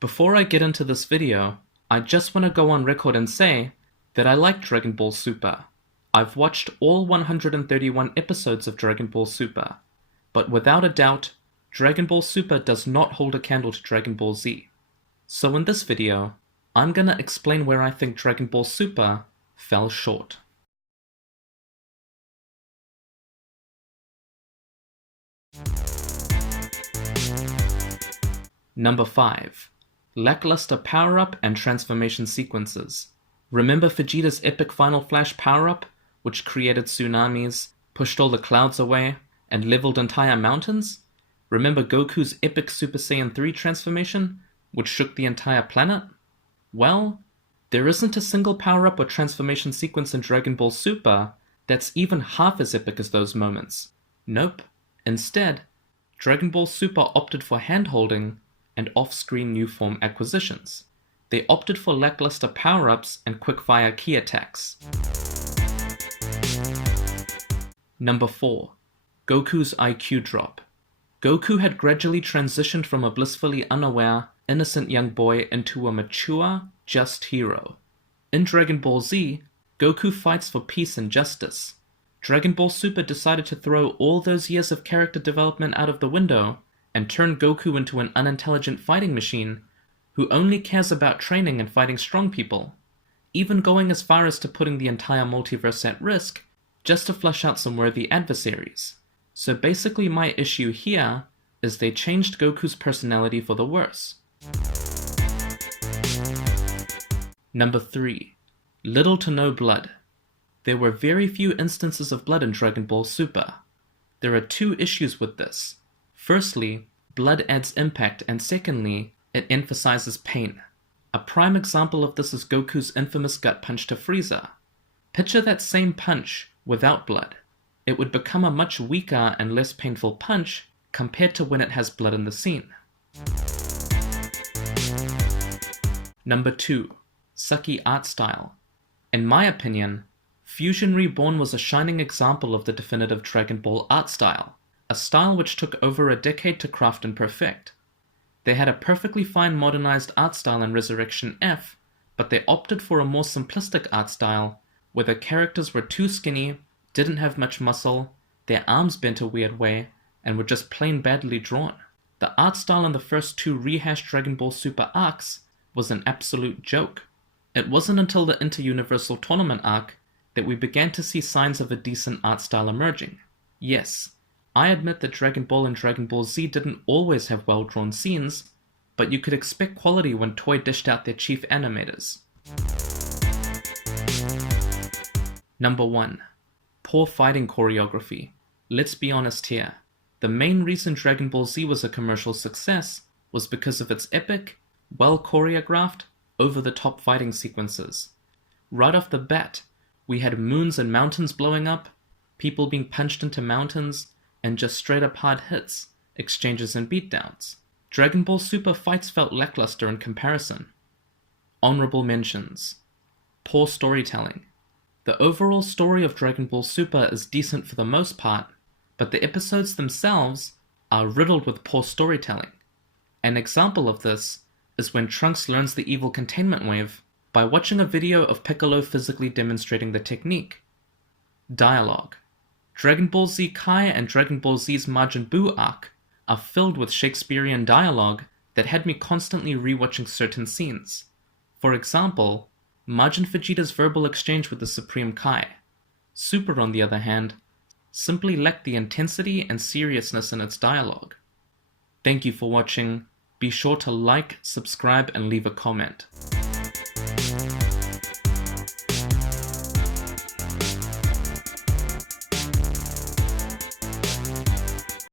Before I get into this video, I just want to go on record and say that I like Dragon Ball Super. I've watched all 131 episodes of Dragon Ball Super, but without a doubt, Dragon Ball Super does not hold a candle to Dragon Ball Z. So in this video, I'm gonna explain where I think Dragon Ball Super fell short. Number 5. Lacklustre power-up and transformation sequences. Remember Vegeta's epic Final Flash power-up, which created tsunamis, pushed all the clouds away, and leveled entire mountains? Remember Goku's epic Super Saiyan 3 transformation, which shook the entire planet? Well, there isn't a single power-up or transformation sequence in Dragon Ball Super that's even half as epic as those moments. Nope. Instead, Dragon Ball Super opted for hand-holding and off-screen new form acquisitions. They opted for lackluster power-ups and quick-fire ki attacks. Number 4. Goku's IQ drop. Goku had gradually transitioned from a blissfully unaware, innocent young boy into a mature, just hero. In Dragon Ball Z, Goku fights for peace and justice. Dragon Ball Super decided to throw all those years of character development out of the window and turn Goku into an unintelligent fighting machine who only cares about training and fighting strong people, even going as far as to putting the entire multiverse at risk just to flush out some worthy adversaries. So basically my issue here is they changed Goku's personality for the worse. Number 3. Little to no blood. There were very few instances of blood in Dragon Ball Super. There are two issues with this. Firstly, blood adds impact, and secondly, it emphasizes pain. A prime example of this is Goku's infamous gut punch to Frieza. Picture that same punch without blood. It would become a much weaker and less painful punch compared to when it has blood in the scene. Number 2. Sucky art style. In my opinion, Fusion Reborn was a shining example of the definitive Dragon Ball art style, a style which took over a decade to craft and perfect. They had a perfectly fine modernized art style in Resurrection F, but they opted for a more simplistic art style, where the characters were too skinny, didn't have much muscle, their arms bent a weird way, and were just plain badly drawn. The art style in the first two rehashed Dragon Ball Super arcs was an absolute joke. It wasn't until the Inter-Universal Tournament arc that we began to see signs of a decent art style emerging. Yes, I admit that Dragon Ball and Dragon Ball Z didn't always have well-drawn scenes, but you could expect quality when Toei dished out their chief animators. Number 1. Poor fighting choreography. Let's be honest here. The main reason Dragon Ball Z was a commercial success was because of its epic, well-choreographed, over-the-top fighting sequences. Right off the bat, we had moons and mountains blowing up, people being punched into mountains, and just straight-up hard hits, exchanges and beatdowns. Dragon Ball Super fights felt lackluster in comparison. Honourable Mentions. Poor storytelling. The overall story of Dragon Ball Super is decent for the most part, but the episodes themselves are riddled with poor storytelling. An example of this is when Trunks learns the evil containment wave by watching a video of Piccolo physically demonstrating the technique. Dialogue. Dragon Ball Z Kai and Dragon Ball Z's Majin Buu arc are filled with Shakespearean dialogue that had me constantly rewatching certain scenes. For example, Majin Vegeta's verbal exchange with the Supreme Kai. Super, on the other hand, simply lacked the intensity and seriousness in its dialogue. Thank you for watching. Be sure to like, subscribe, and leave a comment.